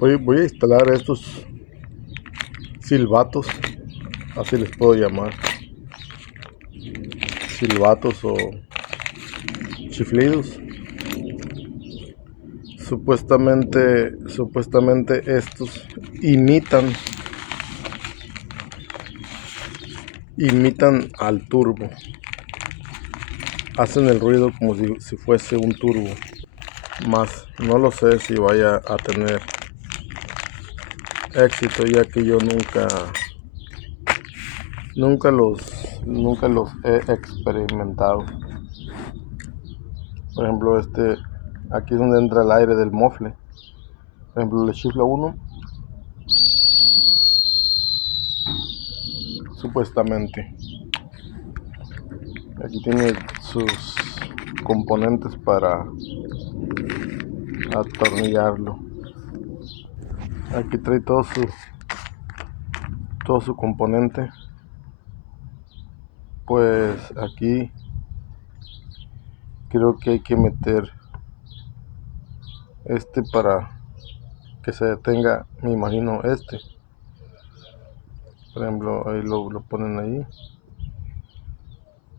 Voy a instalar estos silbatos, así les puedo llamar, silbatos o chiflidos. Supuestamente estos imitan al turbo, hacen el ruido como si fuese un turbo, más no lo sé si vaya a tener éxito, ya que yo nunca los he experimentado. Por ejemplo, aquí es donde entra el aire del mofle. Por ejemplo, le chifla uno, supuestamente. Aquí tiene sus componentes para atornillarlo. Aquí trae todo su componente. Pues aquí creo que hay que meter para que se detenga, me imagino por ejemplo, ahí lo ponen ahí.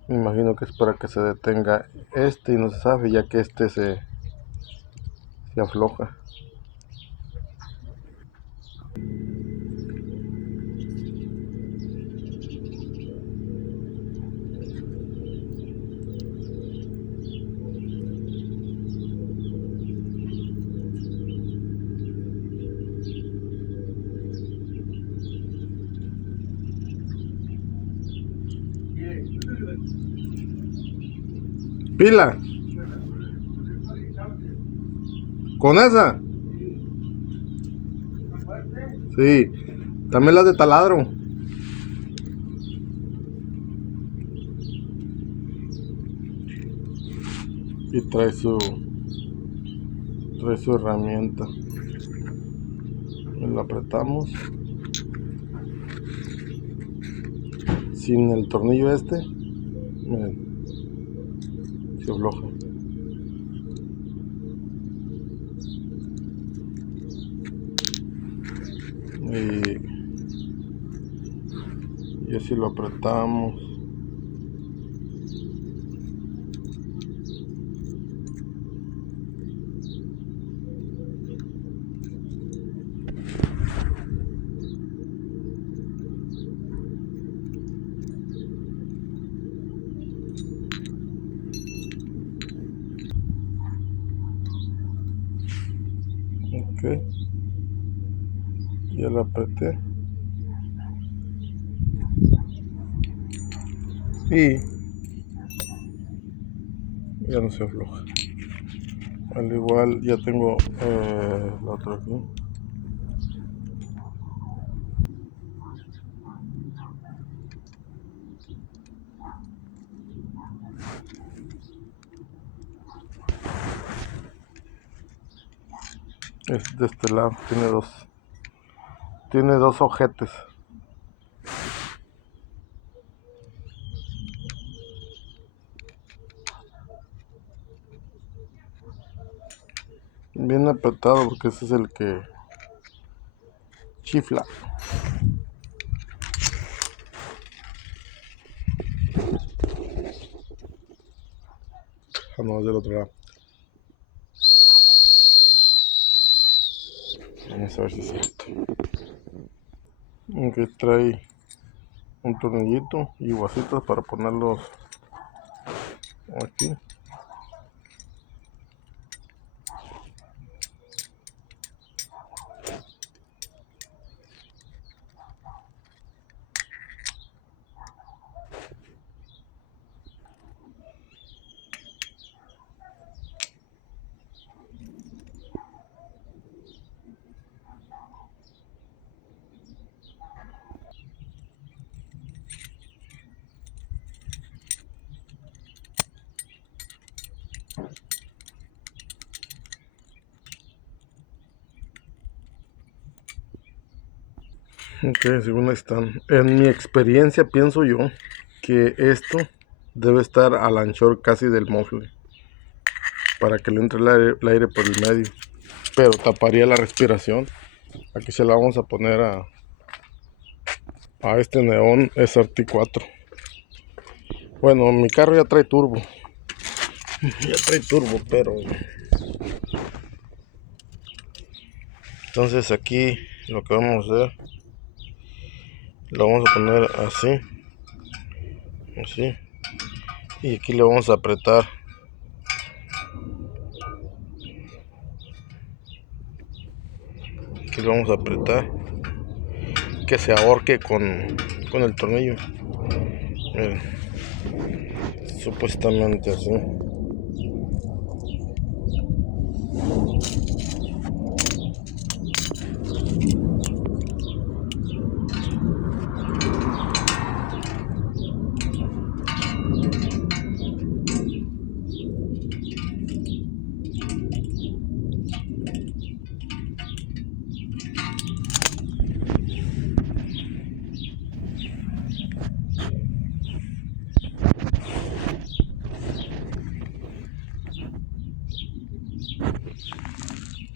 Me imagino que es para que se detenga y no se sabe, ya que se afloja. Pila, con esa. Sí, también las de taladro. Y trae su herramienta. Lo apretamos. Sin el tornillo miren, se afloja. Y así lo apretamos. Ok, ya lo apreté y ya no se afloja. Al igual ya tengo la otra aquí. Es de este lado, tiene dos ojetes. Bien apretado, porque ese es el que chifla. Vamos del otro lado. Vamos a ver si es cierto. Aunque trae un tornillito y guasitas para ponerlos aquí. Ok, según ahí están. En mi experiencia pienso yo que esto debe estar al anchor casi del mofle, para que le entre el aire por el medio, pero taparía la respiración Aquí se la vamos a poner a este neón SRT4. Bueno, mi carro ya trae turbo. Ya trae turbo, pero... Entonces aquí lo que vamos a hacer, lo vamos a poner así. Así. Y aquí le vamos a apretar. Aquí le vamos a apretar. Que se ahorque con el tornillo. Miren. Supuestamente así.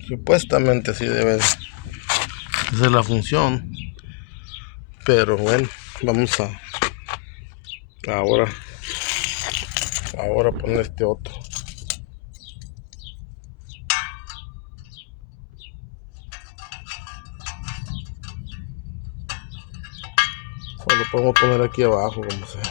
Supuestamente así debe ser la función, pero bueno, vamos a ahora poner este otro. O lo podemos poner aquí abajo, como sea.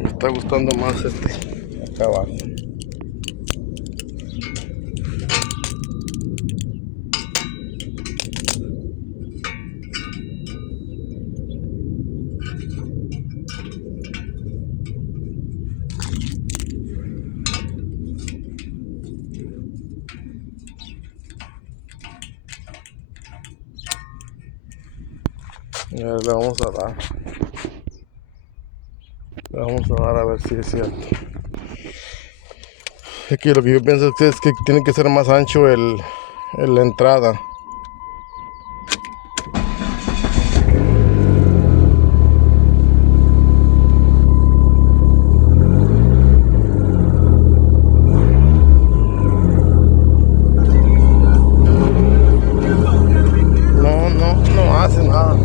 Me está gustando más acá abajo. Le vamos a dar. Le vamos a dar a ver si es cierto. Es que lo que yo pienso es que tiene que ser más ancho la entrada. No hace nada.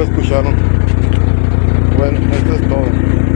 lo escucharon. Bueno, esto es todo.